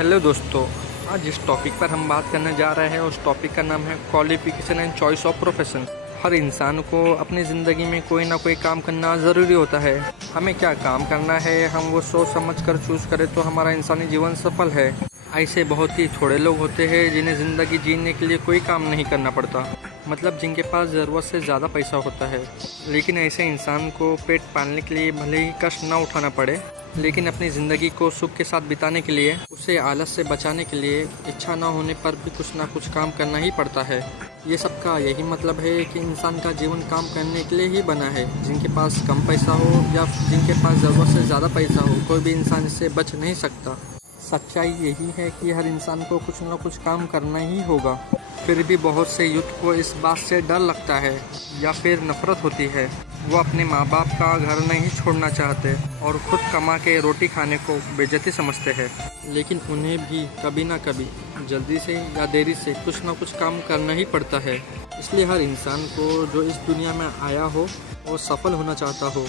Hello दोस्तों, आज जिस टॉपिक पर हम बात करने जा रहे हैं उस टॉपिक का नाम है qualification and choice of profession. हर इंसान को अपनी ज़िंदगी में कोई ना कोई काम करना ज़रूरी होता है। हमें क्या काम करना है, हम वो सोच समझ कर चूज़ करें तो हमारा इंसानी जीवन सफल है। ऐसे बहुत ही थोड़े लोग होते हैं जिन्हें ज़िंदगी जीने के लिए कोई काम नहीं करना पड़ता, मतलब जिनके पास ज़रूरत से ज़्यादा पैसा होता है। लेकिन ऐसे इंसान को पेट पालने के लिए भले ही कष्ट ना उठाना पड़े, लेकिन अपनी ज़िंदगी को सुख के साथ बिताने के लिए, उसे आलस से बचाने के लिए इच्छा ना होने पर भी कुछ ना कुछ काम करना ही पड़ता है। ये सबका यही मतलब है कि इंसान का जीवन काम करने के लिए ही बना है। जिनके पास कम पैसा हो या जिनके पास ज़रूरत से ज़्यादा पैसा हो, कोई भी इंसान इससे बच नहीं सकता। सच्चाई यही है कि हर इंसान को कुछ ना कुछ काम करना ही होगा। फिर भी बहुत से यूथ को इस बात से डर लगता है या फिर नफरत होती है। वो अपने माँ बाप का घर नहीं छोड़ना चाहते और खुद कमा के रोटी खाने को बेइज्जती समझते हैं। लेकिन उन्हें भी कभी ना कभी, जल्दी से या देरी से, कुछ ना कुछ काम करना ही पड़ता है। इसलिए हर इंसान को जो इस दुनिया में आया हो और सफल होना चाहता हो,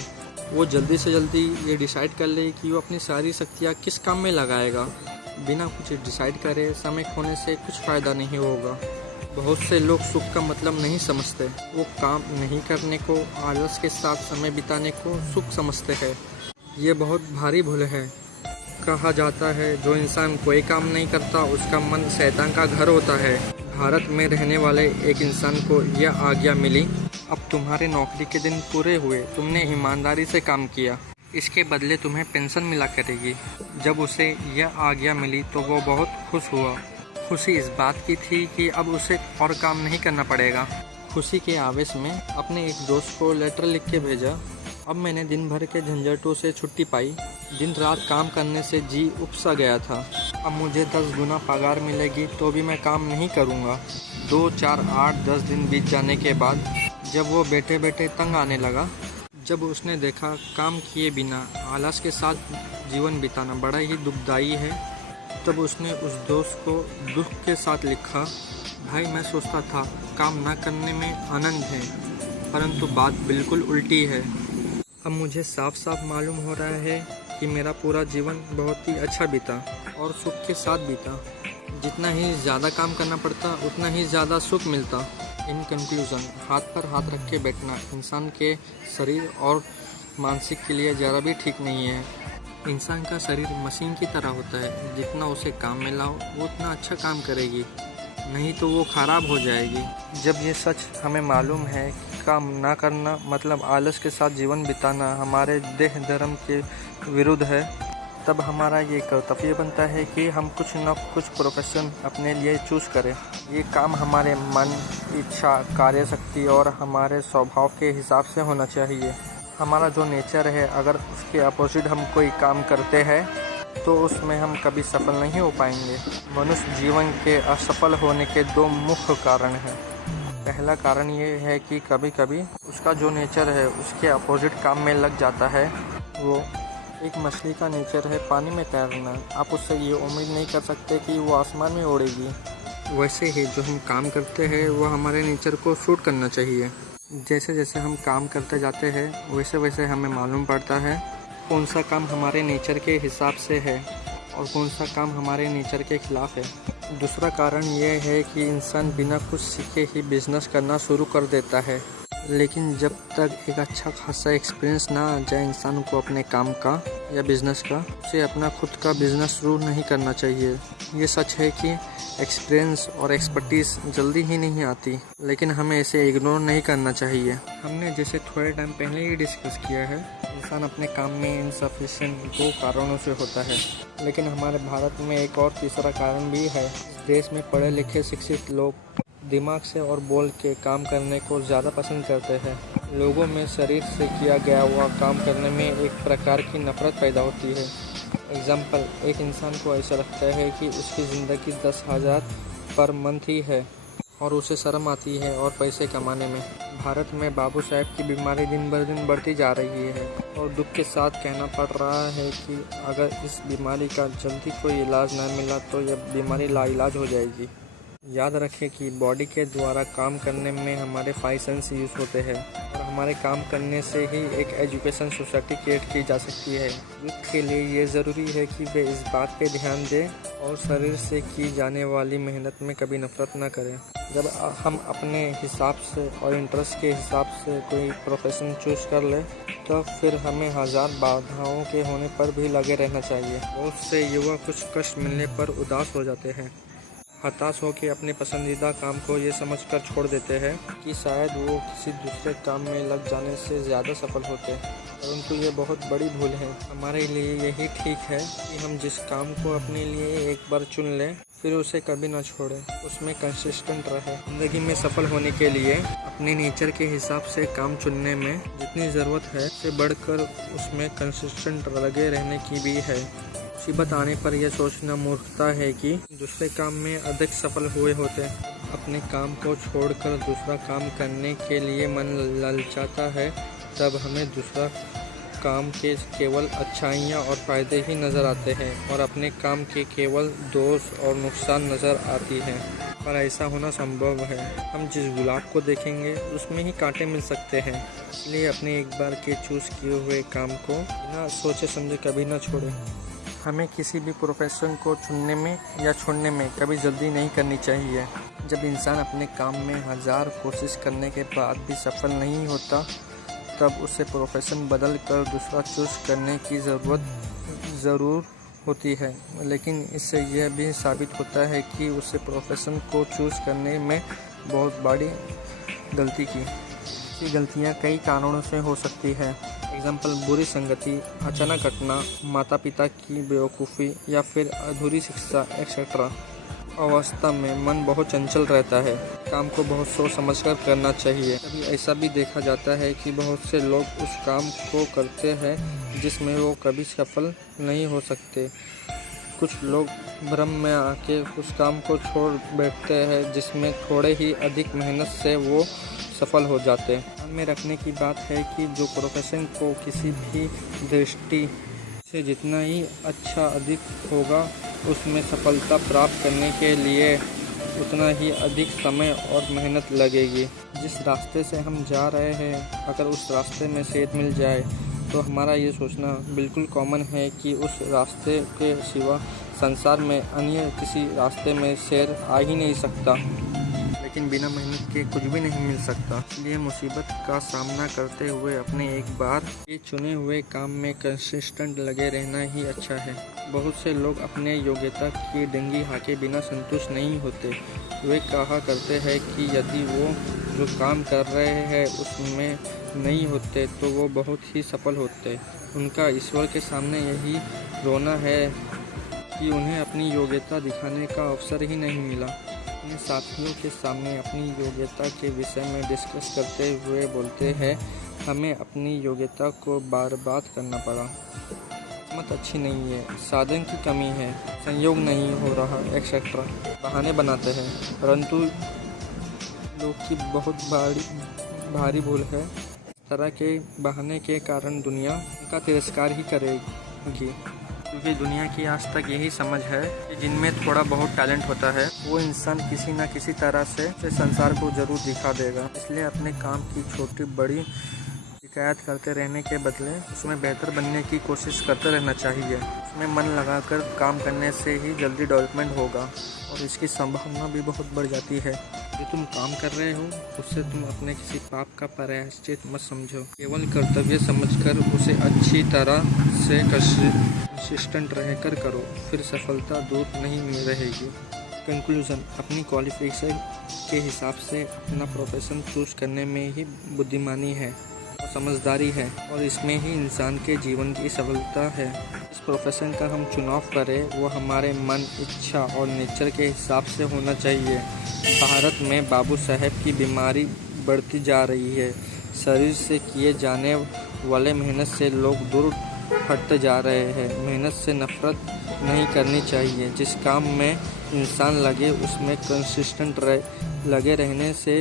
वो जल्दी से जल्दी ये डिसाइड कर ले कि वो अपनी सारी शक्तियाँ किस काम में लगाएगा। बिना कुछ डिसाइड करे समय खोने से कुछ फ़ायदा नहीं होगा। बहुत से लोग सुख का मतलब नहीं समझते। वो काम नहीं करने को, आलस के साथ समय बिताने को सुख समझते हैं। ये बहुत भारी भूल है। कहा जाता है जो इंसान कोई काम नहीं करता उसका मन शैतान का घर होता है। भारत में रहने वाले एक इंसान को यह आज्ञा मिली, अब तुम्हारे नौकरी के दिन पूरे हुए, तुमने ईमानदारी से काम किया, इसके बदले तुम्हें पेंशन मिला करेगी। जब उसे यह आज्ञा मिली तो वो बहुत खुश हुआ। खुशी इस बात की थी कि अब उसे और काम नहीं करना पड़ेगा। खुशी के आवेश में अपने एक दोस्त को लेटर लिख के भेजा, अब मैंने दिन भर के झंझटों से छुट्टी पाई। दिन रात काम करने से जी उपसा गया था। अब मुझे 10 गुना पगार मिलेगी तो भी मैं काम नहीं करूँगा। 2, 4, 8, 10 दिन बीत जाने के बाद जब वो बैठे बैठे तंग आने लगा, जब उसने देखा काम किए बिना आलस के साथ जीवन बिताना बड़ा ही दुखदाई है, तब उसने उस दोस्त को दुख के साथ लिखा, भाई मैं सोचता था काम ना करने में आनंद है, परंतु बात बिल्कुल उल्टी है। अब मुझे साफ साफ मालूम हो रहा है कि मेरा पूरा जीवन बहुत ही अच्छा बीता और सुख के साथ बीता। जितना ही ज़्यादा काम करना पड़ता उतना ही ज़्यादा सुख मिलता। इन कंक्लूज़न, हाथ पर हाथ रख के बैठना इंसान के शरीर और मानसिक के लिए ज़रा भी ठीक नहीं है। इंसान का शरीर मशीन की तरह होता है, जितना उसे काम में लाओ वो उतना अच्छा काम करेगी, नहीं तो वो ख़राब हो जाएगी। जब ये सच हमें मालूम है कि काम ना करना मतलब आलस के साथ जीवन बिताना हमारे देह धर्म के विरुद्ध है, तब हमारा ये कर्तव्य बनता है कि हम कुछ न कुछ प्रोफेशन अपने लिए चूज़ करें। ये काम हमारे मन, इच्छा, कार्य शक्ति और हमारे स्वभाव के हिसाब से होना चाहिए। हमारा जो नेचर है, अगर उसके अपोजिट हम कोई काम करते हैं तो उसमें हम कभी सफल नहीं हो पाएंगे। मनुष्य जीवन के असफल होने के 2 मुख्य कारण हैं। पहला कारण ये है कि कभी कभी उसका जो नेचर है उसके अपोजिट काम में लग जाता है। वो एक मछली का नेचर है पानी में तैरना, आप उससे ये उम्मीद नहीं कर सकते कि वो आसमान में उड़ेगी। वैसे ही जो हम काम करते हैं वो हमारे नेचर को सूट करना चाहिए। जैसे जैसे हम काम करते जाते हैं वैसे वैसे हमें मालूम पड़ता है कौन सा काम हमारे नेचर के हिसाब से है और कौन सा काम हमारे नेचर के खिलाफ है। दूसरा कारण ये है कि इंसान बिना कुछ सीखे ही बिजनेस करना शुरू कर देता है, लेकिन जब तक एक अच्छा खासा एक्सपीरियंस ना आ जाए इंसान को अपने काम का या बिज़नेस का, उसे अपना खुद का बिज़नेस शुरू नहीं करना चाहिए। ये सच है कि एक्सपीरियंस और एक्सपर्टीज़ जल्दी ही नहीं आती, लेकिन हमें इसे इग्नोर नहीं करना चाहिए। हमने जैसे थोड़े टाइम पहले ही डिस्कस किया है, इंसान अपने काम में इनसफिशिएंट 2 कारणों से होता है, लेकिन हमारे भारत में एक और तीसरा कारण भी है। इस देश में पढ़े लिखे शिक्षित लोग दिमाग से और बोल के काम करने को ज़्यादा पसंद करते हैं। लोगों में शरीर से किया गया हुआ काम करने में एक प्रकार की नफरत पैदा होती है। एग्जाम्पल, एक इंसान को ऐसा लगता है कि उसकी ज़िंदगी 10,000 पर मंथ ही है और उसे शर्म आती है और पैसे कमाने में। भारत में बाबू साहब की बीमारी दिन ब दिन बढ़ती जा रही है और दुख के साथ कहना पड़ रहा है कि अगर इस बीमारी का जल्दी कोई इलाज न मिला तो यह बीमारी लाइलाज हो जाएगी। याद रखें कि बॉडी के द्वारा काम करने में हमारे 5 सेंस यूज़ होते हैं और हमारे काम करने से ही एक एजुकेशन सोसाइटी क्रिएट की जा सकती है। यूथ के लिए ये ज़रूरी है कि वे इस बात पे ध्यान दें और शरीर से की जाने वाली मेहनत में कभी नफरत न करें। जब हम अपने हिसाब से और इंटरेस्ट के हिसाब से कोई प्रोफेशन चूज़ कर लें तो फिर हमें हज़ार बाधाओं के होने पर भी लगे रहना चाहिए। बहुत से युवा कुछ कष्ट मिलने पर उदास हो जाते हैं, हताश होकर अपने पसंदीदा काम को ये समझकर छोड़ देते हैं कि शायद वो किसी दूसरे काम में लग जाने से ज़्यादा सफल होते हैं, परंतु ये बहुत बड़ी भूल है। हमारे लिए यही ठीक है कि हम जिस काम को अपने लिए एक बार चुन लें फिर उसे कभी ना छोड़ें, उसमें कंसिस्टेंट रहें। ज़िंदगी में सफल होने के लिए अपने नेचर के हिसाब से काम चुनने में जितनी ज़रूरत है उससे बढ़कर उसमें कंसिस्टेंट लगे रहने की भी है। मुसीबत आने पर यह सोचना मूर्खता है कि दूसरे काम में अधिक सफल हुए होते। अपने काम को छोड़कर दूसरा काम करने के लिए मन ललचाता है तब हमें दूसरा काम के केवल अच्छाइयाँ और फ़ायदे ही नज़र आते हैं और अपने काम के केवल दोष और नुकसान नज़र आती हैं। पर ऐसा होना संभव है। हम जिस गुलाब को देखेंगे उसमें ही कांटे मिल सकते हैं, इसलिए अपने एक बार के चूज़ किए हुए काम को बिना सोचे समझे कभी ना छोड़ें। हमें किसी भी प्रोफेशन को चुनने में या छोड़ने में कभी जल्दी नहीं करनी चाहिए। जब इंसान अपने काम में 1000 कोशिश करने के बाद भी सफल नहीं होता तब उसे प्रोफेशन बदल कर दूसरा चूज़ करने की ज़रूर होती है, लेकिन इससे यह भी साबित होता है कि उसे प्रोफेशन को चूज़ करने में बहुत बड़ी गलती की। ऐसी गलतियाँ कई कारणों से हो सकती है। एग्जाम्पल, बुरी संगति, अचानक घटना, माता पिता की बेवकूफ़ी या फिर अधूरी शिक्षा एक्सेट्रा। अवस्था में मन बहुत चंचल रहता है, काम को बहुत सोच समझकर करना चाहिए। कभी ऐसा भी देखा जाता है कि बहुत से लोग उस काम को करते हैं जिसमें वो कभी सफल नहीं हो सकते। कुछ लोग भ्रम में आके उस काम को छोड़ बैठते हैं जिसमें थोड़े ही अधिक मेहनत से वो सफल हो जाते हैं। ध्यान में रखने की बात है कि जो प्रोफेशन को किसी भी दृष्टि से जितना ही अच्छा अधिक होगा उसमें सफलता प्राप्त करने के लिए उतना ही अधिक समय और मेहनत लगेगी। जिस रास्ते से हम जा रहे हैं अगर उस रास्ते में सेध मिल जाए तो हमारा ये सोचना बिल्कुल कॉमन है कि उस रास्ते के सिवा संसार में अन्य किसी रास्ते में सैर आ ही नहीं सकता। लेकिन बिना मेहनत के कुछ भी नहीं मिल सकता। इसलिए मुसीबत का सामना करते हुए अपने एक बार ये चुने हुए काम में कंसिस्टेंट लगे रहना ही अच्छा है। बहुत से लोग अपने योग्यता की डंगी हाके बिना संतुष्ट नहीं होते। वे कहा करते हैं कि यदि वो जो काम कर रहे हैं उसमें नहीं होते तो वो बहुत ही सफल होते। उनका ईश्वर के सामने यही रोना है कि उन्हें अपनी योग्यता दिखाने का अवसर ही नहीं मिला। अपने साथियों के सामने अपनी योग्यता के विषय में डिस्कस करते हुए बोलते हैं, हमें अपनी योग्यता को बर्बाद करना पड़ा। किस्मत अच्छी नहीं है, साधन की कमी है, संयोग नहीं हो रहा एक्सेट्रा। बहाने बनाते हैं, परंतु लोग की बहुत भारी भूल है। इस तरह के बहाने के कारण दुनिया उनका तिरस्कार ही करेगी, क्योंकि दुनिया की आज तक यही समझ है कि जिनमें थोड़ा बहुत टैलेंट होता है वो इंसान किसी न किसी तरह से संसार को ज़रूर दिखा देगा। इसलिए अपने काम की छोटी बड़ी शिकायत करते रहने के बदले उसमें बेहतर बनने की कोशिश करते रहना चाहिए। उसमें मन लगाकर काम करने से ही जल्दी डेवलपमेंट होगा और इसकी संभावना भी बहुत बढ़ जाती है। जो तुम काम कर रहे हो उससे तुम अपने किसी पाप का प्रायश्चित मत समझो, केवल कर्तव्य समझकर उसे अच्छी तरह से कंसिस्टेंट रहकर करो, फिर सफलता दूर नहीं रहेगी। कंक्लूज़न, अपनी क्वालिफिकेशन के हिसाब से अपना प्रोफेशन चूज़ करने में ही बुद्धिमानी है और समझदारी है और इसमें ही इंसान के जीवन की सफलता है। इस प्रोफेशन का हम चुनाव करें वो हमारे मन, इच्छा और नेचर के हिसाब से होना चाहिए। भारत में बाबू साहेब की बीमारी बढ़ती जा रही है। शरीर से किए जाने वाले मेहनत से लोग दूर हटते जा रहे हैं। मेहनत से नफरत नहीं करनी चाहिए। जिस काम में इंसान लगे उसमें कंसिस्टेंट लगे रहने से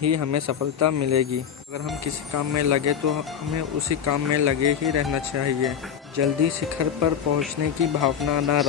ही हमें सफलता मिलेगी। अगर हम किसी काम में लगे तो हमें उसी काम में लगे ही रहना चाहिए। जल्दी शिखर पर पहुंचने की भावना न रखें।